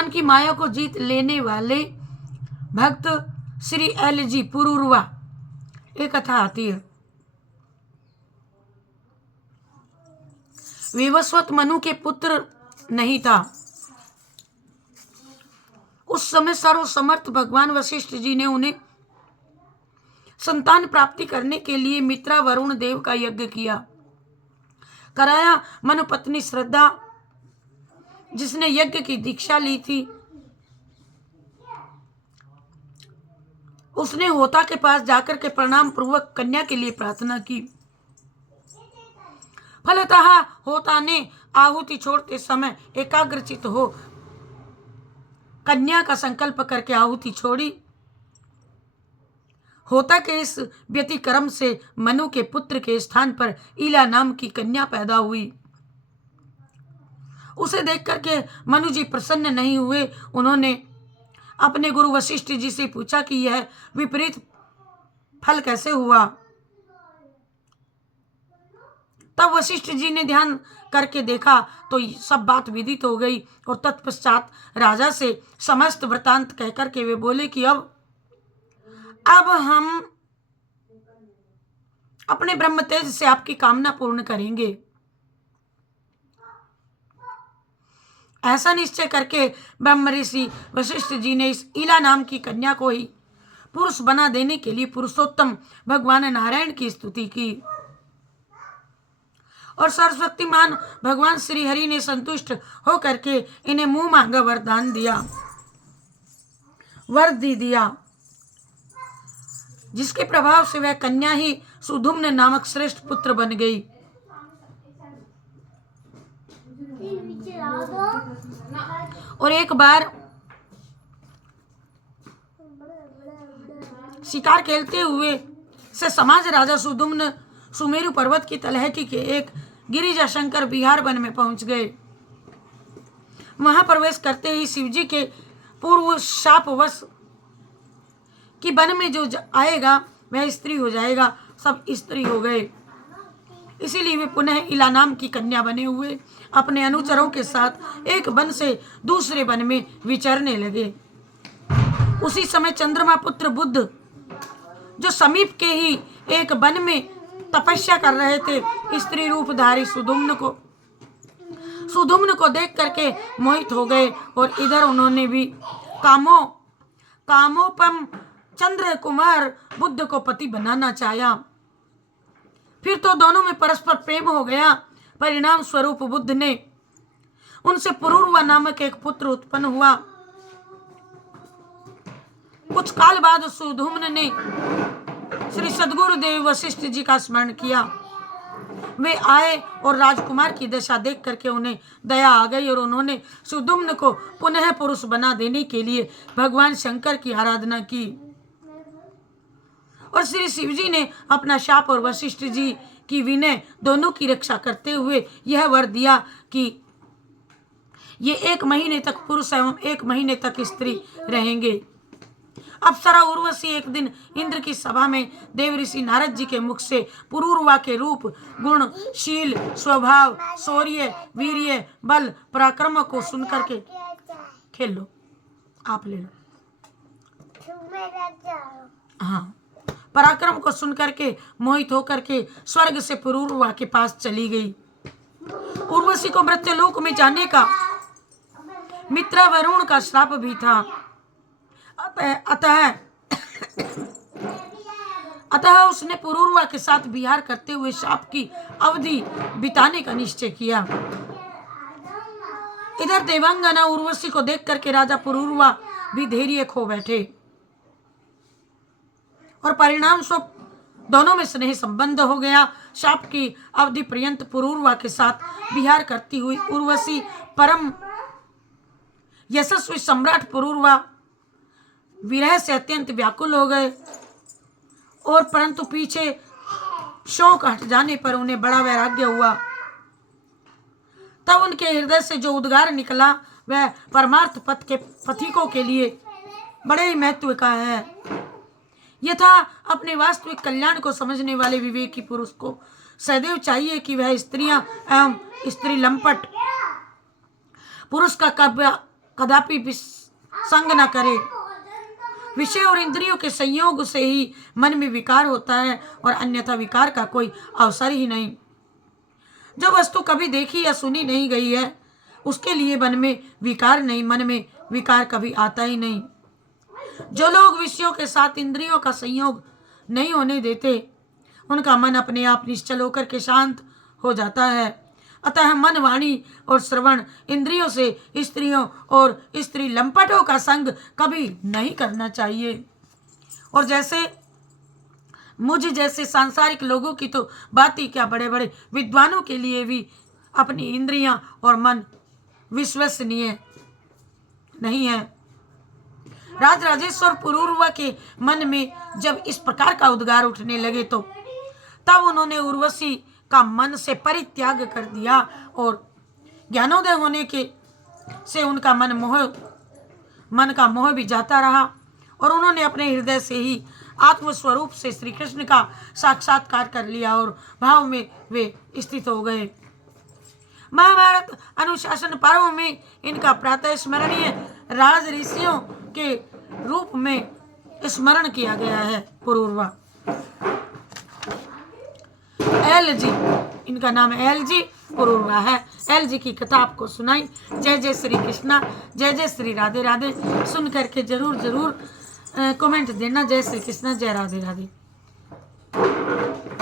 भगवान की माया को जीत लेने वाले भक्त श्री एल.जी. पुरूरवा, एक कथा आती है। विवस्वत मनु के पुत्र नहीं था। उस समय सर्वसमर्थ भगवान वशिष्ठ जी ने उन्हें संतान प्राप्ति करने के लिए मित्रा वरुण देव का यज्ञ कराया। मनु पत्नी श्रद्धा, जिसने यज्ञ की दीक्षा ली थी, उसने होता के पास जाकर के प्रणाम पूर्वक कन्या के लिए प्रार्थना की। फलतः होता ने आहुति छोड़ते समय एकाग्रचित हो कन्या का संकल्प करके आहुति छोड़ी। होता के इस व्यतिक्रम से मनु के पुत्र के स्थान पर ईला नाम की कन्या पैदा हुई। उसे देख करके मनु जी प्रसन्न नहीं हुए। उन्होंने अपने गुरु वशिष्ठ जी से पूछा कि यह विपरीत फल कैसे हुआ। तब वशिष्ठ जी ने ध्यान करके देखा तो सब बात विदित हो गई और तत्पश्चात राजा से समस्त वृतांत कहकर के वे बोले कि अब हम अपने ब्रह्म तेज से आपकी कामना पूर्ण करेंगे। ऐसा निश्चय करके ब्रह्म ऋषि वशिष्ठ जी ने इस ईला नाम की कन्या को ही पुरुष बना देने के लिए पुरुषोत्तम भगवान नारायण की स्तुति की और सरस्वतीमान भगवान श्री हरि ने संतुष्ट होकर के इन्हें मुंह मांगा वरदान दिया, वर दिया, जिसके प्रभाव से वह कन्या ही सुधुम्न नामक श्रेष्ठ पुत्र बन गई। और एक बार शिकार खेलते हुए से समाज राजा सुधुम्न सुमेरु पर्वत की तलहटी के एक गिरिजा शंकर बिहार वन में पहुंच गए। वहां प्रवेश करते ही शिवजी के पूर्व शापवश कि वन में जो आएगा वह स्त्री हो जाएगा, सब स्त्री हो गए। इसीलिए वे पुनः इला नाम की कन्या बने हुए अपने अनुचरों के साथ एक वन से दूसरे वन में विचरने लगे। उसी समय चंद्रमा पुत्र बुद्ध, जो समीप के ही एक वन में तपस्या कर रहे थे, स्त्री रूपधारी सुधुम्न को देख करके मोहित हो गए और इधर उन्होंने भी कामोपम चंद्र कुमार बुद्ध को पति बनाना चाहा। फिर तो दोनों में परस्पर प्रेम हो गया। परिणाम स्वरूप बुद्ध ने उनसे पुरूरवा नामक एक पुत्र उत्पन्न हुआ। कुछ काल बाद सुधुम्न ने श्री सद्गुरुदेव वशिष्ठ जी का स्मरण किया। वे आए और राजकुमार की दशा देख करके उन्हें दया आ गई और उन्होंने सुधुम्न को पुनः पुरुष बना देने के लिए भगवान शंकर की आराधना की और श्री शिवजी ने अपना शाप और वशिष्ठ जी की विनय दोनों की रक्षा करते हुए यह वर दिया कि ये 1 महीने तक पुरुष एवं 1 महीने तक स्त्री रहेंगे। अप्सरा उर्वशी एक दिन इंद्र की सभा में देव ऋषि नारद जी के मुख से पुरूरवा के रूप, गुण, शील, स्वभाव, शौर्य, वीर्य, बल, पराक्रम को सुनकर के खेल लो, आप ले लो। हाँ, पराक्रम को सुनकर के मोहित होकर के स्वर्ग से पुरूरवा के पास चली गई। उर्वशी को मृत्युलोक में जाने का मित्रा वरुण का श्राप भी था। अतः उसने पुरूरवा के साथ विहार करते हुए शाप की अवधि बिताने का निश्चय किया। इधर देवांगना उर्वशी को देख करके राजा पुरूरवा भी धैर्य खो बैठे और परिणाम स्वरूप दोनों में स्नेह संबंध हो गया। शाप की अवधि पर्यंत पुरूरवा के साथ विहार करती हुई उर्वशी परम यशस्वी सम्राट पुरूरवा विरह से अत्यंत व्याकुल हो गए और परंतु पीछे शोक हट जाने पर उन्हें बड़ा वैराग्य हुआ। तब उनके हृदय से जो उद्गार निकला वह परमार्थ पथ के पथिकों के लिए बड़े ही महत्व का है। यथा अपने वास्तविक कल्याण को समझने वाले विवेकी पुरुष को सदैव चाहिए कि वह स्त्रियां एवं स्त्री लंपट पुरुष का कदापि संग न करे। विषय और इंद्रियों के संयोग से ही मन में विकार होता है और अन्यथा विकार का कोई अवसर ही नहीं। जो वस्तु कभी देखी या सुनी नहीं गई है उसके लिए मन में विकार नहीं, मन में विकार कभी आता ही नहीं। जो लोग विषयों के साथ इंद्रियों का संयोग नहीं होने देते उनका मन अपने आप निश्चल होकर के शांत हो जाता है। अतः मन, वाणी और श्रवण इंद्रियों से स्त्रियों और स्त्री लंपटों का संग कभी नहीं करना चाहिए। और जैसे मुझ जैसे सांसारिक लोगों की तो बात ही क्या, बड़े बड़े विद्वानों के लिए भी अपनी इंद्रियां और मन विश्वसनीय नहीं है। राजराजेश्वर पुरूरवा के मन में जब इस प्रकार का उद्गार उठने लगे तो तब उन्होंने उर्वशी का मन से परित्याग कर दिया और ज्ञानोदय होने के से उनका मन का मोह भी जाता रहा और उन्होंने अपने हृदय से ही आत्मस्वरूप से श्री कृष्ण का साक्षात्कार कर लिया और भाव में वे स्थित हो गए। महाभारत अनुशासन पर्व में इनका प्रातः स्मरणीय राज ऋषियों के रूप में स्मरण किया गया है। पुरूरवा एल.जी. इनका नाम एल.जी. पुरूरवा है। एल.जी. की कथा आपको सुनाई। जय जय श्री कृष्णा, जय जय श्री राधे राधे। सुन करके जरूर कमेंट देना। जय श्री कृष्णा, जय राधे राधे।